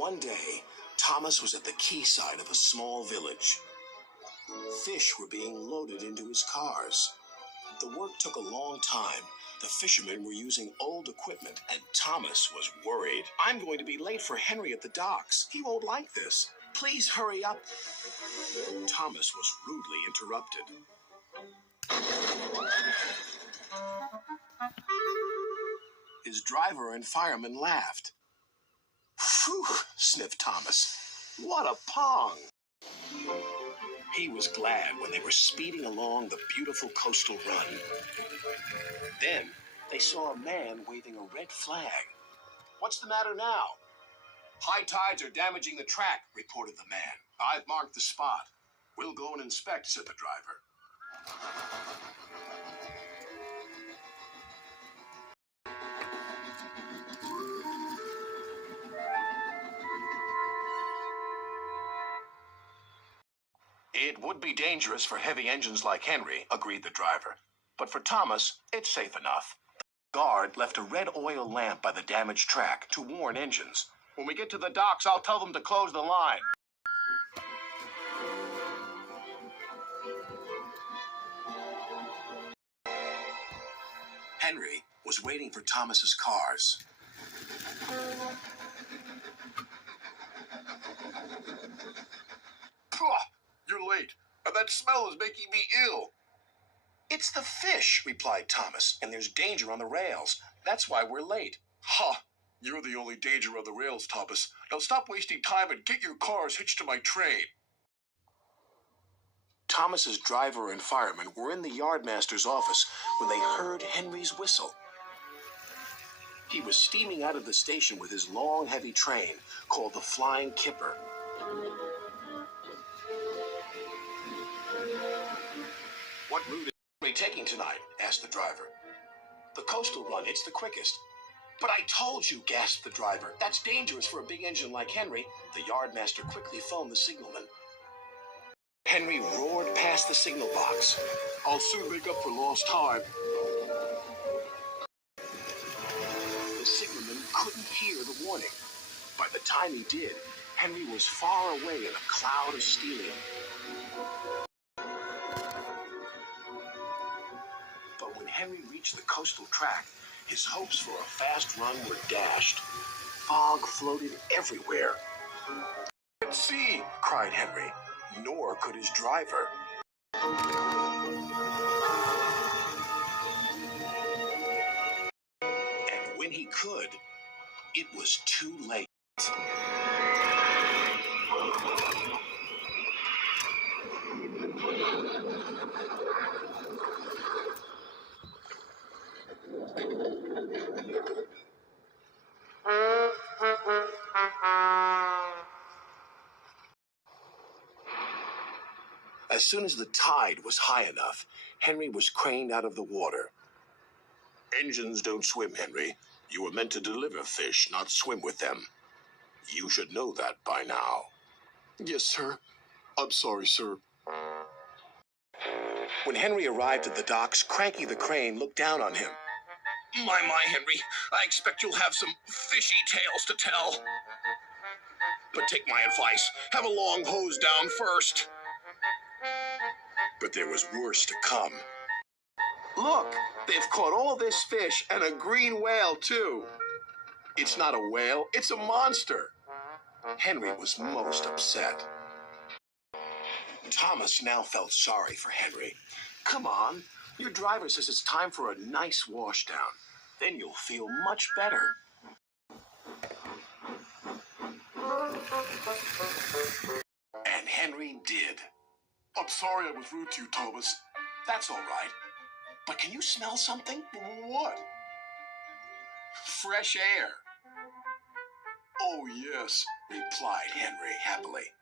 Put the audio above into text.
One day, Thomas was at the quayside of a small village. Fish were being loaded into his cars. The work took a long time. The fishermen were using old equipment, and Thomas was worried. I'm going to be late for Henry at the docks. He won't like this. Please hurry up. Thomas was rudely interrupted. His driver and fireman laughed. Phew, sniffed Thomas. What a pong! He was glad when they were speeding along the beautiful coastal run. Then they saw a man waving a red flag. What's the matter now? High tides are damaging the track, reported the man. I've marked the spot. We'll go and inspect, said the driver. It would be dangerous for heavy engines like Henry, agreed the driver. But for Thomas, it's safe enough. The guard left a red oil lamp by the damaged track to warn engines. When we get to the docks, I'll tell them to close the line. Henry was waiting for Thomas's cars. You're late, and that smell is making me ill. It's the fish, replied Thomas, and there's danger on the rails. That's why we're late. Ha! You're the only danger on the rails, Thomas. Now stop wasting time and get your cars hitched to my train. Thomas's driver and fireman were in the yardmaster's office when they heard Henry's whistle. He was steaming out of the station with his long, heavy train called the Flying Kipper. What route is Henry taking tonight? Asked the driver. The coastal run, it's the quickest. But I told you, gasped the driver. That's dangerous for a big engine like Henry. The yardmaster quickly phoned the signalman. Henry roared past the signal box. I'll soon make up for lost time. The signalman couldn't hear the warning. By the time he did, Henry was far away in a cloud of steam. But when Henry reached the coastal track, his hopes for a fast run were dashed. Fog floated everywhere. At sea, cried Henry, nor could his driver. And when he could, it was too late. As soon as the tide was high enough, Henry was craned out of the water. Engines don't swim, Henry. You were meant to deliver fish, not swim with them. You should know that by now. Yes, sir. I'm sorry, sir. When Henry arrived at the docks, Cranky the Crane looked down on him. My, Henry, I expect you'll have some fishy tales to tell. But take my advice, have a long hose down first. But there was worse to come. Look, they've caught all this fish and a green whale, too. It's not a whale, it's a monster. Henry was most upset. Thomas now felt sorry for Henry. Come on, your driver says it's time for a nice washdown. Then you'll feel much better. And Henry did. I'm sorry I was rude to you, Thomas. That's all right. But can you smell something? What? Fresh air. Oh, yes, replied Henry happily.